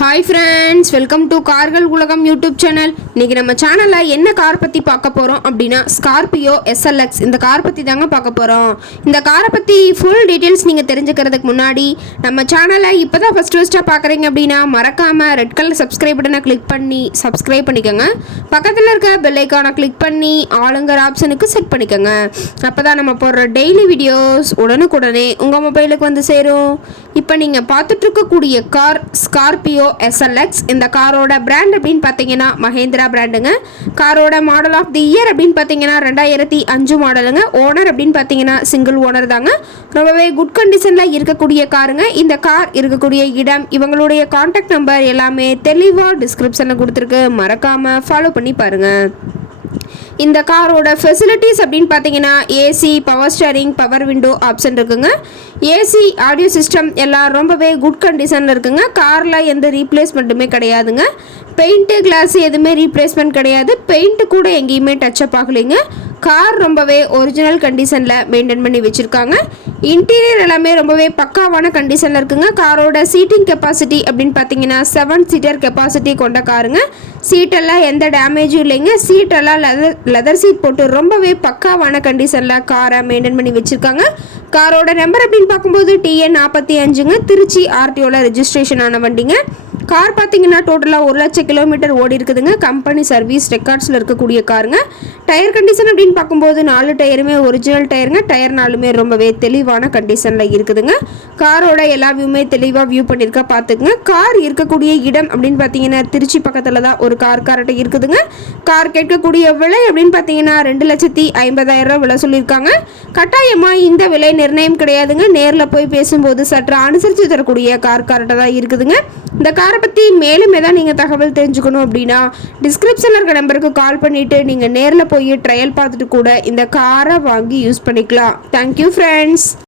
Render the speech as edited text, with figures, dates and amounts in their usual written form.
Hi friends, welcome to கார்கள் உலகம் YouTube channel. இன்றைக்கி நம்ம சேனலில் என்ன கார் பற்றி பார்க்க போகிறோம் அப்படின்னா ஸ்கார்பியோ எஸ்எல்எக்ஸ் இந்த கார் பற்றி தாங்க பார்க்க போகிறோம். இந்த காரை பற்றி ஃபுல் டீட்டெயில்ஸ் நீங்கள் தெரிஞ்சுக்கிறதுக்கு முன்னாடி நம்ம சேனலை இப்போ தான் ஃபஸ்ட்டாக பார்க்குறீங்க அப்படின்னா மறக்காமல் ரெட் கலர் சப்ஸ்கிரைப் பட்டனை கிளிக் பண்ணி சப்ஸ்கிரைப் பண்ணிக்கோங்க. பக்கத்தில் இருக்க பெல் ஐக்கானை கிளிக் பண்ணி ஆளுங்கிற ஆப்ஷனுக்கு செட் பண்ணிக்கோங்க. அப்போ தான் நம்ம போடுற டெய்லி வீடியோஸ் உடனுக்குடனே உங்கள் மொபைலுக்கு வந்து சேரும். இப்போ நீங்கள் பார்த்துட்ருக்கக்கூடிய கார் ஸ்கார்பியோ எஸ்எல்எக்ஸ். இந்த காரோட பிராண்ட் அப்படின்னு பார்த்தீங்கன்னா மஹேந்திரா பிராண்டுங்க. காரோட மாடல் ஆஃப் தி இயர் அப்படின்னு பார்த்தீங்கன்னா 2005 மாடலுங்க. ஓனர் அப்படின்னு பார்த்தீங்கன்னா சிங்கிள் ஓனர் தாங்க. ரொம்பவே குட் கண்டிஷனில் இருக்கக்கூடிய காருங்க. இந்த கார் இருக்கக்கூடிய இடம், இவங்களுடைய கான்டாக்ட் நம்பர் எல்லாமே தெளிவாக டிஸ்கிரிப்ஷனில் கொடுத்துருக்கு. மறக்காமல் ஃபாலோ பண்ணி பாருங்கள். இந்த காரோட ஃபெசிலிட்டிஸ் அப்படின்னு பார்த்தீங்கன்னா AC, power steering, power window option இருக்குங்க. ஏசி, ஆடியோ சிஸ்டம் எல்லாம் ரொம்பவே குட் கண்டிஷனில் இருக்குங்க. காரில் எந்த ரீப்ளேஸ்மெண்ட்டுமே கிடையாதுங்க. பெயிண்ட்டு, கிளாஸ் எதுவுமே ரீப்ளேஸ்மெண்ட் கிடையாது. பெயிண்ட்டு கூட எங்கேயுமே டச்சப் ஆகலைங்க. கார் ரொம்பவே ஒரிஜினல் கண்டிஷனில் மெயின்டைன் பண்ணி வச்சுருக்காங்க. இன்டீரியர் எல்லாமே ரொம்பவே பக்காவான கண்டிஷனில் இருக்குங்க. காரோட சீட்டிங் கெப்பாசிட்டி அப்படின்னு பார்த்தீங்கன்னா 7 சீட்டர் கெப்பாசிட்டி கொண்ட காருங்க. சீட்டெல்லாம் எந்த டேமேஜும் இல்லைங்க. சீட்டெல்லாம் லெதர் சீட் போட்டு ரொம்பவே பக்காவான கண்டிஷனில் காரை மெயின்டைன் பண்ணி வச்சுருக்காங்க. காரோட நம்பர் அப்படின்னு பார்க்கும்போது TN 45ங்க. திருச்சி RTOவில் ரெஜிஸ்ட்ரேஷன் ஆன வண்டிங்க. கார் பார்த்தீங்கன்னா டோட்டலாக 1,00,000 கிலோமீட்டர் ஓடி இருக்குதுங்க. கம்பெனி சர்வீஸ் ரெக்கார்ட்ஸில் இருக்கக்கூடிய காருங்க. டயர் கண்டிஷன் அப்படின்னு பார்க்கும்போது 4 டயருமே ஒரிஜினல் டயருங்க. டயர் 4மே ரொம்பவே தெளிவான கண்டிஷனில் இருக்குதுங்க. காரோட எல்லா வியூமே தெளிவாக வியூ பண்ணியிருக்கா பார்த்துக்குங்க. கார் இருக்கக்கூடிய இடம் அப்படின்னு பார்த்தீங்கன்னா திருச்சி பக்கத்தில் தான் ஒரு கார்கிட்ட இருக்குதுங்க. கார் கேட்கக்கூடிய விலை அப்படின்னு பார்த்தீங்கன்னா 2,50,000 விலை சொல்லியிருக்காங்க. கட்டாயமாக இந்த விலை நிர்ணயம் கிடையாதுங்க. நேரில் போய் பேசும்போது சற்று அனுசரித்து தரக்கூடிய கார்கிட்ட தான் இருக்குதுங்க. இந்த காரை பற்றி மேலும் ஏதாவது நீங்கள் தகவல் தெரிஞ்சுக்கணும் அப்படின்னா டிஸ்கிரிப்ஷனில் இருக்க நம்பருக்கு கால் பண்ணிவிட்டு நீங்கள் நேரில் போய் ட்ரையல் பார்த்துட்டு கூட இந்த காரை வாங்கி யூஸ் பண்ணிக்கலாம். Thank you friends.